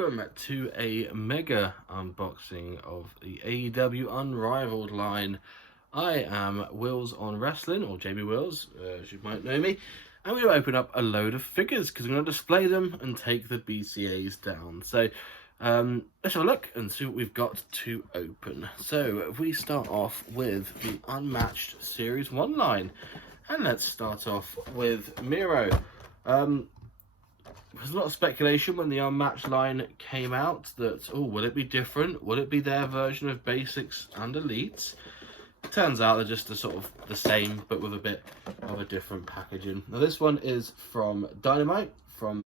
welcome to a mega unboxing of the AEW Unrivaled line. I am Wills on Wrestling, or JB Wills, as you might know me, and we're going to open up a load of figures because we're going to display them and take the BCAs down. So let's have a look and see what we've got to open. So if we start off with the Unmatched Series 1 line, and let's start off with Miro. There's a lot of speculation when the Unmatched line came out that, oh, will it be different? Will it be their version of Basics and Elites? Turns out they're just the same, but with a bit of a different packaging. Now this one is from Dynamite, from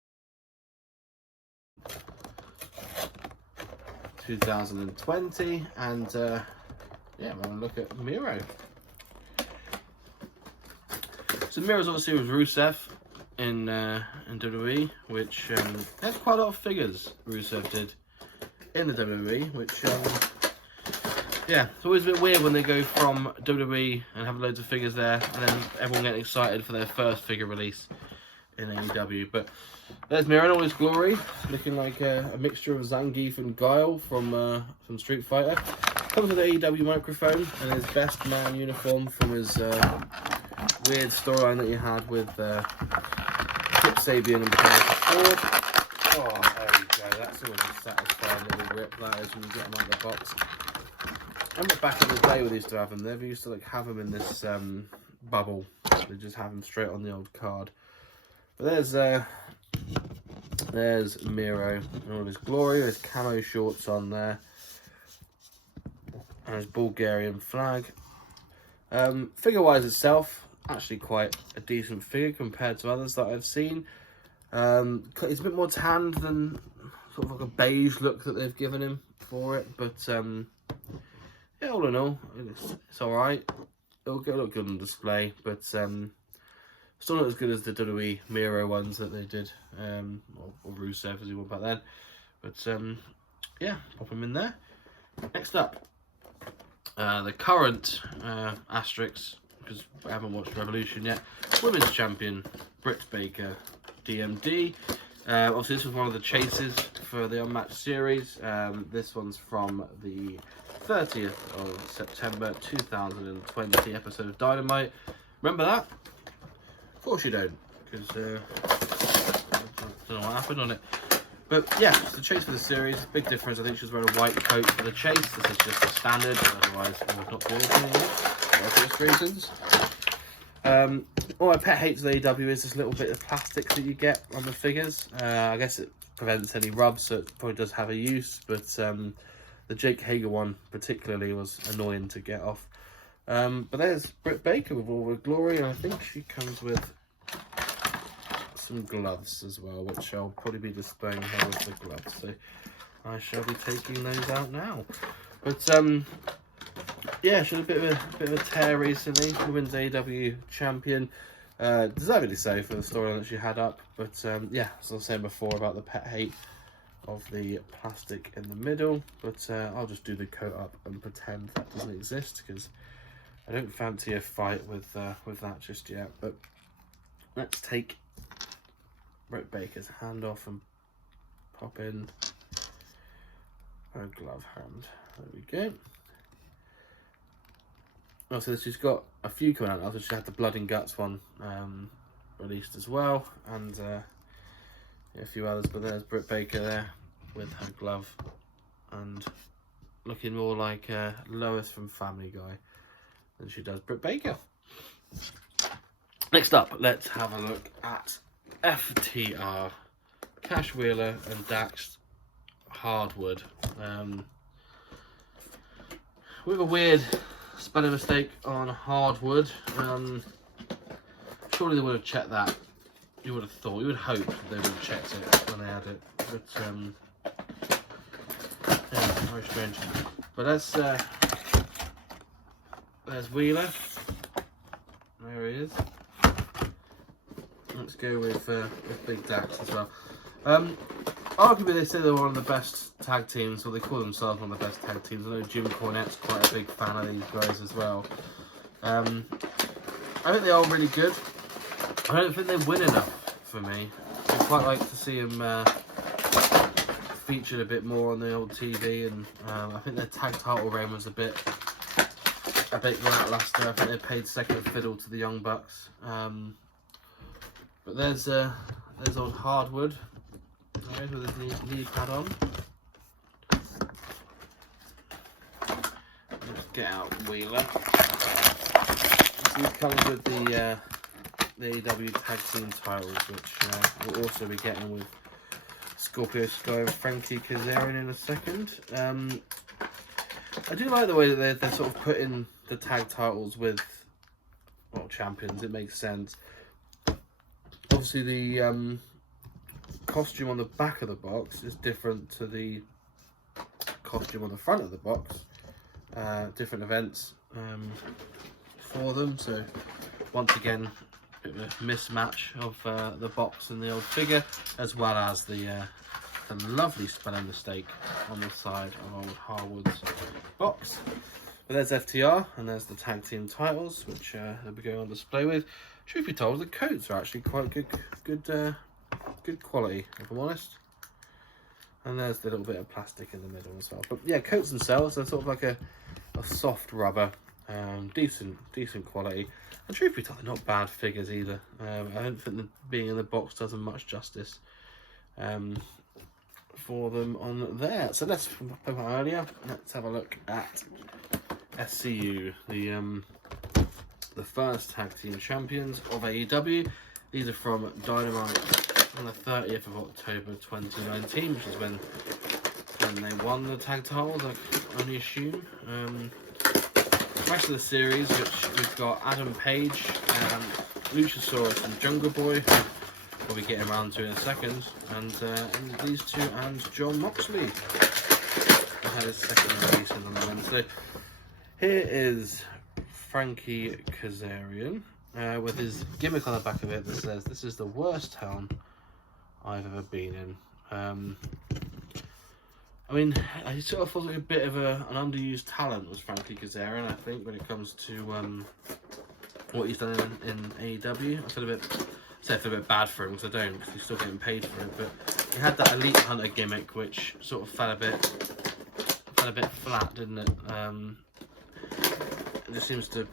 2020, and yeah, we're going to look at Miro. So Miro's obviously with Rusev in WWE, which has quite a lot of figures Rusev did in the WWE, which yeah, it's always a bit weird when they go from WWE and have loads of figures there, and then everyone getting excited for their first figure release in AEW. But there's Miro in all his glory, looking like a mixture of Zangief and Guile from Street Fighter. Comes with an AEW microphone and his best man uniform from his weird storyline that you had with Kip Sabian and Paul Ford. Oh, there we go. That's always a satisfying little rip, that is, when you get them out of the box. I remember back in the day we used to have them. They used to have them in this bubble. They just have them straight on the old card. But there's Miro in all his glory. There's camo shorts on there, and his Bulgarian flag. Figure-wise itself, actually quite a decent figure compared to others that I've seen. It's a bit more tanned than sort of like a beige look that they've given him for it, but yeah, all in all, it's alright. It'll look good on display, but still not as good as the WWE Miro ones that they did, or Rusev as he was back then. But yeah, pop him in there. Next up, the current Asterix, because I haven't watched Revolution yet, Women's Champion Britt Baker, DMD. Obviously this was one of the chases for the Unmatched series. This one's from the 30th of September 2020 episode of Dynamite. Remember that? Of course you don't, because I don't know what happened on it. But yeah, it's the chase for the series. Big difference. I think she was wearing a white coat for the chase. This is just a standard, otherwise I would not do anything for obvious reasons. All my pet hates of AEW is this little bit of plastic that you get on the figures. I guess it prevents any rubs, so it probably does have a use, but the Jake Hager one particularly was annoying to get off. But there's Britt Baker with all her glory, and I think she comes with some gloves as well, which I'll probably be displaying her with the gloves, so I shall be taking those out now. But yeah, she had a bit of a tear recently. Women's AEW champion, deservedly so for the storyline that she had up. But yeah, as I was saying before about the pet hate of the plastic in the middle, but I'll just do the coat up and pretend that doesn't exist, because I don't fancy a fight with that just yet. But let's take Britt Baker's hand off and pop in her glove hand. There we go. Oh, so she's got a few coming out now. So she had the Blood and Guts one released as well, and a few others. But there's Britt Baker there with her glove, and looking more like Lois from Family Guy than she does Britt Baker. Next up, let's have a look at FTR, Cash Wheeler and Dax Hardwood. With a weird spelling mistake on Hardwood. Surely they would have checked that. You would have thought, you would hope they would have checked it when they had it. But yeah, very strange. But there's Wheeler. There he is. Let's go with Big Dax as well. Arguably, they say they're one of the best tag teams, or they call themselves one of the best tag teams. I know Jim Cornette's quite a big fan of these guys as well. I think they are really good. I don't think they win enough for me. I'd quite like to see them featured a bit more on the old TV, and I think their tag title reign was a bit lackluster. I think they paid second fiddle to the Young Bucks. But there's old Hardwood, right, with his knee pad on. Let's get out Wheeler. This comes with the AEW Tag Team titles, which we'll also be getting with Scorpio Sky and Frankie Kazarian in a second. I do like the way that they're sort of putting the tag titles with champions. It makes sense. Obviously, the costume on the back of the box is different to the costume on the front of the box. Different events for them. So once again, a bit of a mismatch of the box and the old figure, as well as the lovely spelling mistake on the side of old Harwood's box. But there's FTR, and there's the tag team titles, which they'll be going on display with. Truth be told, the coats are actually quite good quality, if I'm honest. And there's the little bit of plastic in the middle as well. But yeah, coats themselves are sort of like a soft rubber, decent quality. And truth be told, they're not bad figures either. I don't think that being in the box does them much justice for them on there. So let's have a look at SCU, the first tag team champions of AEW. These are from Dynamite on the 30th of October 2019, which is when they won the tag titles, I only assume. The rest of the series, which we've got Adam Page, Luchasaurus and Juggle Boy, we'll be getting around to in a second, and these two and John Moxley had his second release in the moment. So here is Frankie Kazarian with his gimmick on the back of it that says, "This is the worst town I've ever been in." I mean, he sort of feels like a bit of an underused talent, was Frankie Kazarian, I think, when it comes to what he's done in AEW. I feel a bit bad for him, because I don't, because he's still getting paid for it. But he had that Elite Hunter gimmick, which sort of fell a bit flat, didn't it? It just seems to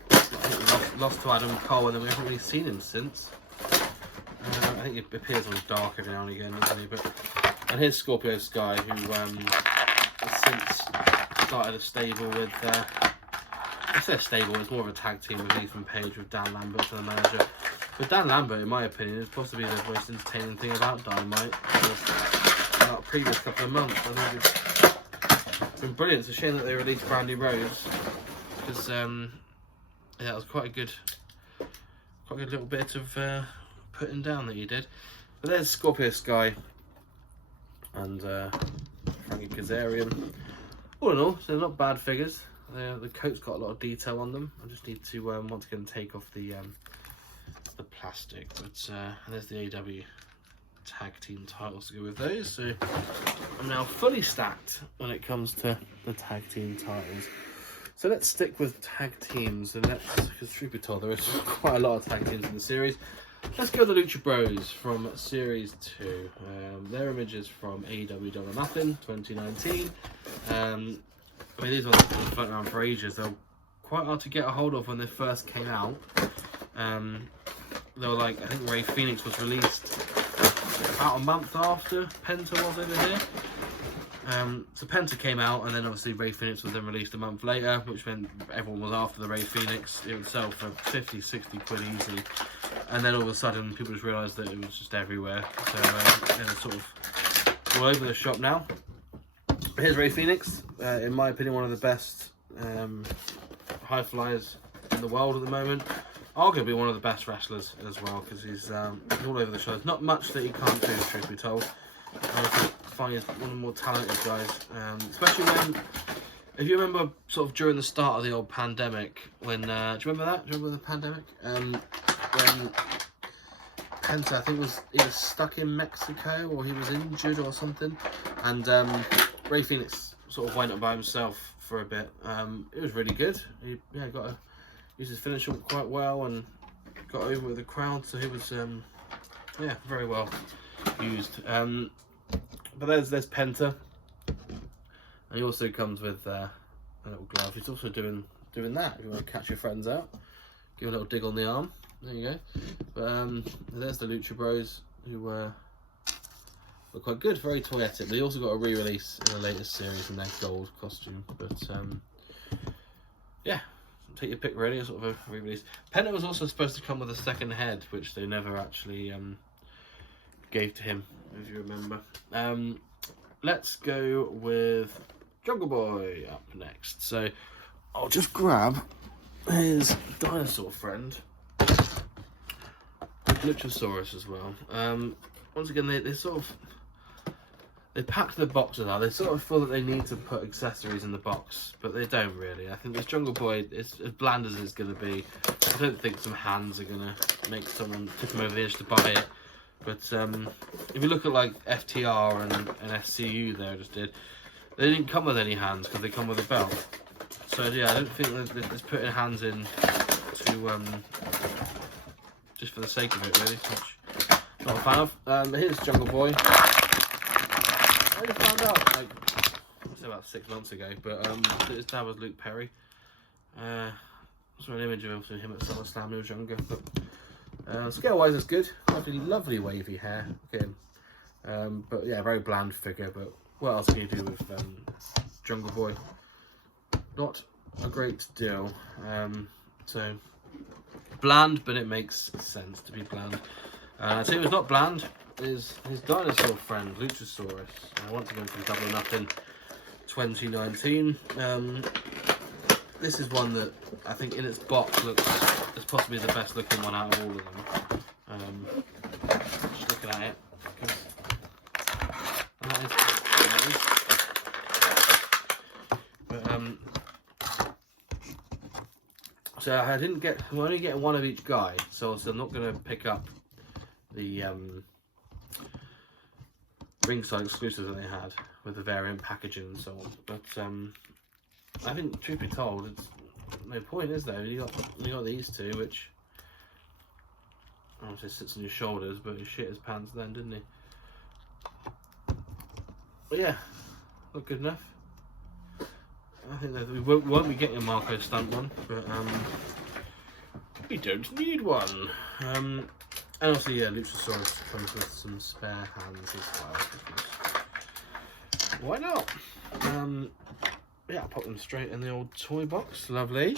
lost to Adam Cole, and then we haven't really seen him since. I think he appears on Dark every now and again, doesn't he? And here's Scorpio Sky, who has since started a stable with, I say a stable, it's more of a tag team with Ethan Page, with Dan Lambert as the manager. But Dan Lambert, in my opinion, is possibly the most entertaining thing about Dynamite for the previous couple of months. I think it's been brilliant. It's a shame that they released Brandy Rhodes, because yeah, it was quite a good little bit of putting down that he did. But there's Scorpio Sky and Frankie Kazarian. All in all, so they're not bad figures. The coat's got a lot of detail on them. I just need to once again take off the plastic. But and there's the AEW tag team titles to go with those. So I'm now fully stacked when it comes to the tag team titles. So let's stick with tag teams, and because truth be told, there is quite a lot of tag teams in the series. Let's go to the Lucha Bros from Series 2. Their images from AEW Double or Nothing 2019. I mean, these ones have been floating around for ages. They're quite hard to get a hold of when they first came out. They were like, I think Ray Phoenix was released about a month after Penta was over here. So Penta came out, and then obviously Ray Phoenix was then released a month later, which meant everyone was after the Ray Phoenix. It would sell for 50, 60 quid easily. And then all of a sudden, people just realised that it was just everywhere. So they're sort of all over the shop now. Here's Ray Phoenix, in my opinion, one of the best high flyers in the world at the moment. Arguably one of the best wrestlers as well, because he's all over the show. There's not much that he can't do, truth be told. I find he's one of the more talented guys, especially when, if you remember, sort of during the start of the old pandemic, when, do you remember that? Do you remember the pandemic? When Penta, I think, was either stuck in Mexico or he was injured or something, and Ray Phoenix sort of went up by himself for a bit. It was really good. He got to use his finisher quite well and got over with the crowd, so he was very well used. But there's Penta, And he also comes with a little glove. He's also doing that. If you want to catch your friends out, give a little dig on the arm. There you go. But there's the Lucha Bros, who were quite good, very toyetic. They also got a re-release in the latest series in their gold costume. But yeah, take your pick really, sort of a re-release. Penta was also supposed to come with a second head, which they never actually gave to him, if you remember. Let's go with Juggle Boy up next. So I'll just grab his dinosaur friend, Luchasaurus as well. Once again, they sort of packed the boxes out. They sort of feel that they need to put accessories in the box, but they don't really. I think this Jungle Boy is as bland as it's going to be. I don't think some hands are going to make someone tip him over the edge to buy it. But if you look at like FTR and SCU there just did, they didn't come with any hands because they come with a belt. So yeah, I don't think they're just putting hands in to just for the sake of it really, which I'm not a fan of. Here's Jungle Boy. I only found out like about 6 months ago, but his dad was Luke Perry. I saw an image of him at SummerSlam when he was younger. But scale wise, it's good. Lovely wavy hair. Again. But yeah, very bland figure. But what else can you do with Jungle Boy? Not a great deal. So bland, but it makes sense to be bland. I'd say it was not bland. Is his dinosaur friend Luchasaurus. Once again from Double or Nothing 2019. This is one that I think in its box looks as possibly the best looking one out of all of them. Just looking at it. But so I didn't get. I'm only getting one of each guy, so I'm not going to pick up the ringside exclusives that they had with the variant packaging and so on. But I think, truth be told, it's no point, is there? You got these two, which obviously sits on your shoulders, but he shit his pants then, didn't he? But yeah, not good enough. I think that we won't be getting a Marco Stunt one, but we don't need one. And also, yeah, Luchasaurus comes with some spare hands as well. Why not? Yeah, I'll pop them straight in the old toy box. Lovely.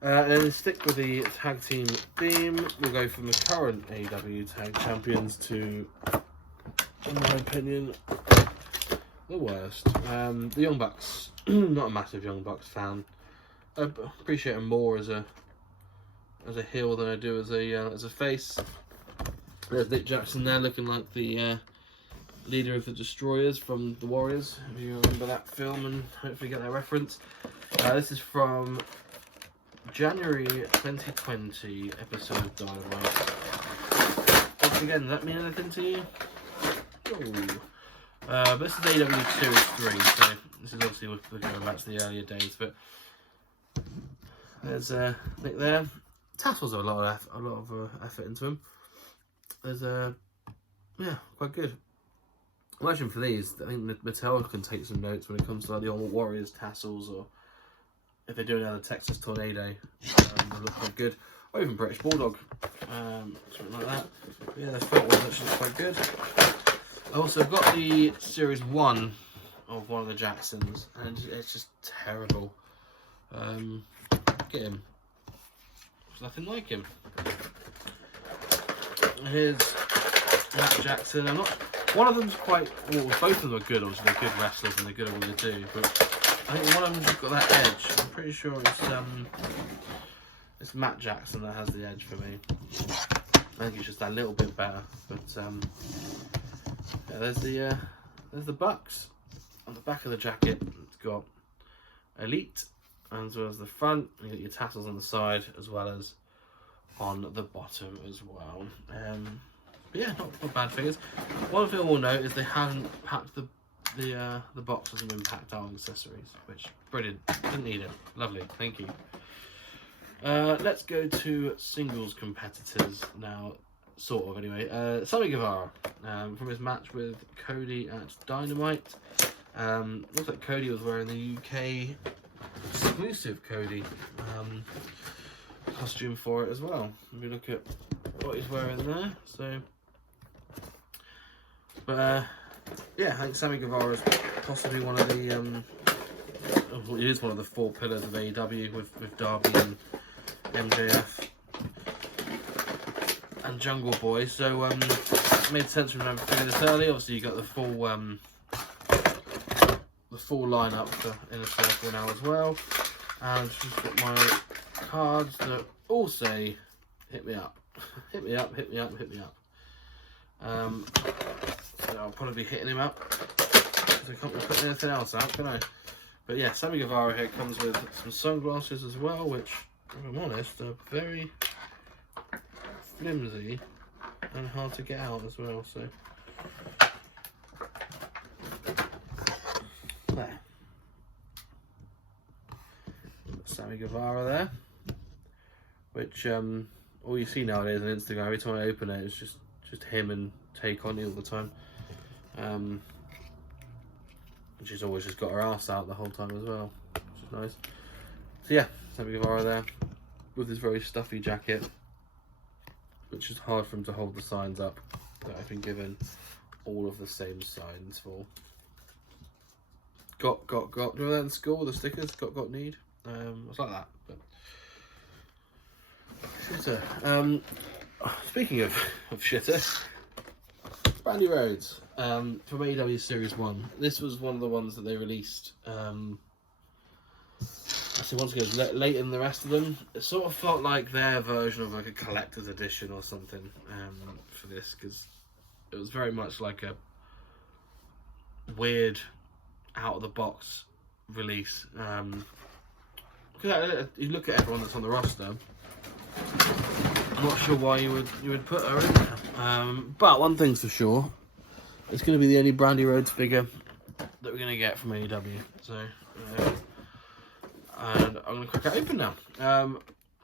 And then stick with the tag team theme. We'll go from the current AEW Tag Champions to, in my opinion, the worst. The Young Bucks. Not a massive Young Bucks fan. I appreciate them more as a heel than I do as a face. There's Nick Jackson there looking like the leader of the Destroyers from The Warriors, if you remember that film and hopefully get that reference. This is from January 2020 episode of Dynamite. Once again, does that mean anything to you? But this is AEW Series 3, so this is obviously we're going back to the earlier days, but there's Nick there. Tassels have a lot of effort into them. There's yeah, quite good. Imagine for these, I think Mattel can take some notes when it comes to like the Ultimate Warriors tassels, or if they're doing another Texas Tornado, they look quite good. Or even British Bulldog, something like that. But yeah, the felt one actually looks quite good. I also got the Series 1 of one of the Jacksons, and it's just terrible. Get him. There's nothing like him. Here's Matt Jackson. One of them's quite, well, both of them are good, obviously they're good wrestlers and they're good at what they do, but I think one of them's just got that edge. I'm pretty sure it's Matt Jackson that has the edge for me. I think it's just that little bit better, but yeah, there's the Bucks. On the back of the jacket, it's got Elite, as well as the front. You got your tassels on the side, as well as on the bottom as well. But yeah, not bad figures. One thing I will note is they haven't packed the box hasn't been packed out on accessories, which brilliant. Didn't need it. Lovely, thank you. Let's go to singles competitors now, sort of anyway. Sammy Guevara from his match with Cody at Dynamite. Looks like Cody was wearing the UK exclusive Cody costume for it as well. If you look at what he's wearing there, so. But yeah, I think Sammy Guevara is possibly one of the he is one of the 4 pillars of AEW with Darby and MJF and Jungle Boy. So it made sense for them to figure this early. Obviously, you got the full lineup for Inner Circle now as well, and just got my cards that all say "Hit me up, hit me up, hit me up, hit me up." So I'll probably be hitting him up because I can't put anything else out, can I? But yeah, Sammy Guevara here comes with some sunglasses as well, which, if I'm honest, are very flimsy and hard to get out as well. So there, Sammy Guevara there, which all you see nowadays on Instagram, every time I open it, it's just him and Take On all the time. And she's always just got her ass out the whole time as well, which is nice. So yeah, Sammy Guevara there with this very stuffy jacket, which is hard for him to hold the signs up that I've been given all of the same signs for. Got. Do you remember that in school, the stickers? Got, need? It's like that. But speaking of shitter, Brandy Rhodes from AEW Series 1. This was one of the ones that they released. Actually, once again, late in the rest of them. It sort of felt like their version of like a collector's edition or something for this, because it was very much like a weird, out of the box release. Because you look at everyone that's on the roster, I'm not sure why you would put her in there. But one thing's for sure, it's going to be the only Brandy Rhodes figure that we're going to get from AEW. So, and I'm going to crack it open now.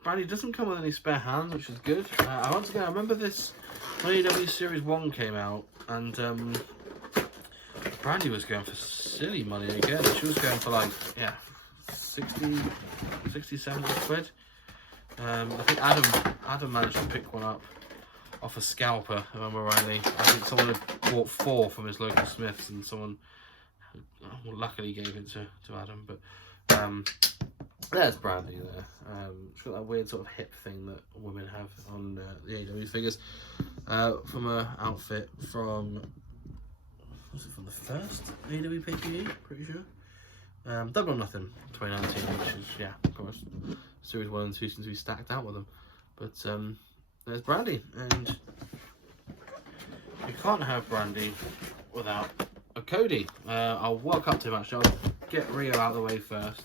Brandy doesn't come with any spare hands, which is good. Once again, I remember this when AEW Series 1 came out, and Brandy was going for silly money again. She was going for like, 60, 70 quid. I think Adam managed to pick one up off a scalper, if I remember rightly. I think someone had bought 4 from his local Smiths, and someone luckily gave it to Adam. But there's Brandy there. She's got that weird sort of hip thing that women have on the AEW figures. From her outfit from, was it from the first AEW pay-per-view? Pretty sure. Double or Nothing 2019, which is, yeah, of course, Series 1 and 2 seems to be stacked out with them. But there's Brandy, and you can't have Brandy without a Cody. I'll walk up to him actually. I'll get Rio out of the way first,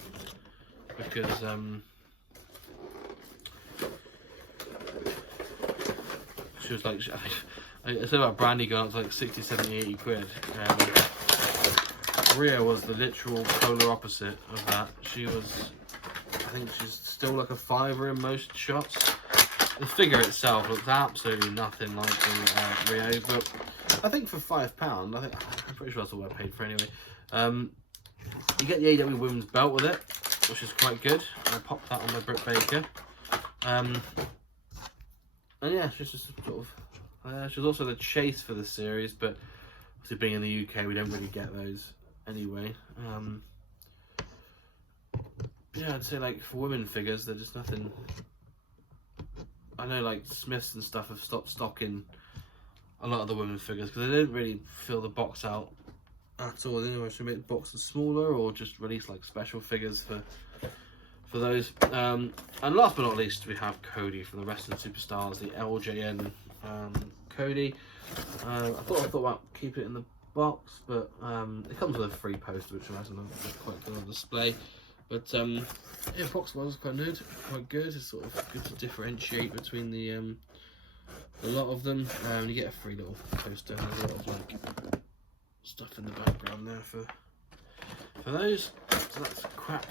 because she was like, I said about Brandy going up to like 60, 70, 80 quid. Rio was the literal polar opposite of that. She was, I think she's still like a $5 in most shots. The figure itself looks absolutely nothing like the Rio, but I think for £5, I'm pretty sure that's all I paid for anyway. You get the AEW Women's Belt with it, which is quite good. I'll pop that on my Britt Baker. And yeah, she's just sort of, she's also the chase for the series, but obviously being in the UK, we don't really get those anyway. Yeah, I'd say like for women figures, they're just nothing. I know like Smiths and stuff have stopped stocking a lot of the women's figures because they don't really fill the box out at all. They don't actually make the boxes smaller or just release like special figures for those. And last but not least, we have Cody from the Wrestling Superstars, the LJN Cody. I thought about keeping it in the box, but it comes with a free poster, which I imagine is quite good on display. But yeah, box was quite good. It's sort of good to differentiate between the lot of them. You get a free little poster and there's a lot of like stuff in the background there for those. So that's crap.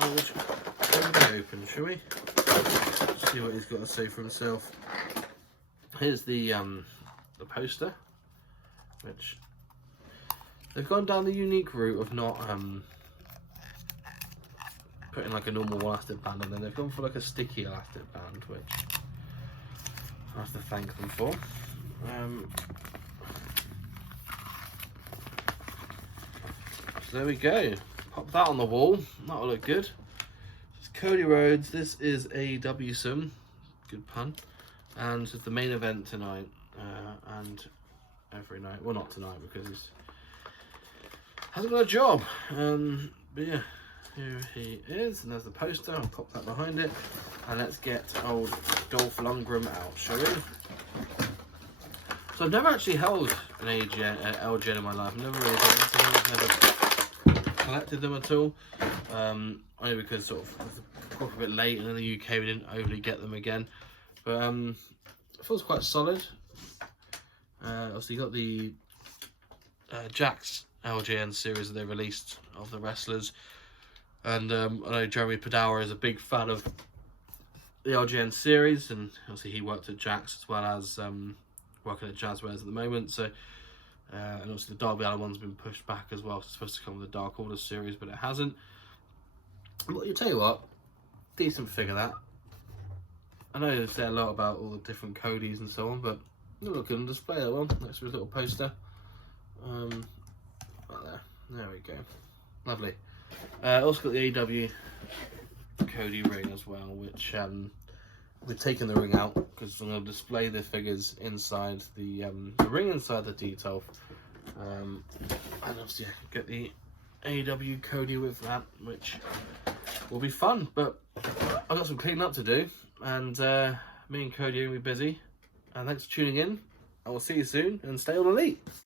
I'll get it open, shall we? Let's see what he's got to say for himself. Here's the poster, which They've gone down the unique route of not putting like a normal elastic band on, and they've gone for like a sticky elastic band, which I have to thank them for. So there we go. Pop that on the wall. That'll look good. It's Cody Rhodes. This is AEW Sim. Good pun. And it's the main event tonight. And every night. Well, not tonight because he hasn't got a job. But yeah, here he is. And there's the poster. I'll pop that behind it. And let's get old Dolph Lundgren out, shall we? So I've never actually held an LGN in my life. I've never really got into them. I've never collected them at all. Only because sort of it was a bit late, and in the UK we didn't overly get them again. But it feels quite solid. Obviously you got the Jax LGN series that they released of the wrestlers. And I know Jeremy Padawa is a big fan of the LGN series, and obviously he worked at Jax as well as working at Jazzwares at the moment. So and also the Darby Allin one's been pushed back as well. It's supposed to come with the Dark Order series, but it hasn't. But you tell you what, decent figure that. I know they say a lot about all the different Codys and so on, but it'll look good on display, that one. Next to his little poster. Right there. There we go. Lovely. Also got the AEW Cody ring as well, which we've taken the ring out because I'm going to display the figures inside the ring inside the detail. And obviously get the AEW Cody with that, which will be fun. But I've got some cleaning up to do, and me and Cody are going to be busy. And thanks for tuning in. I will see you soon, and stay all elite.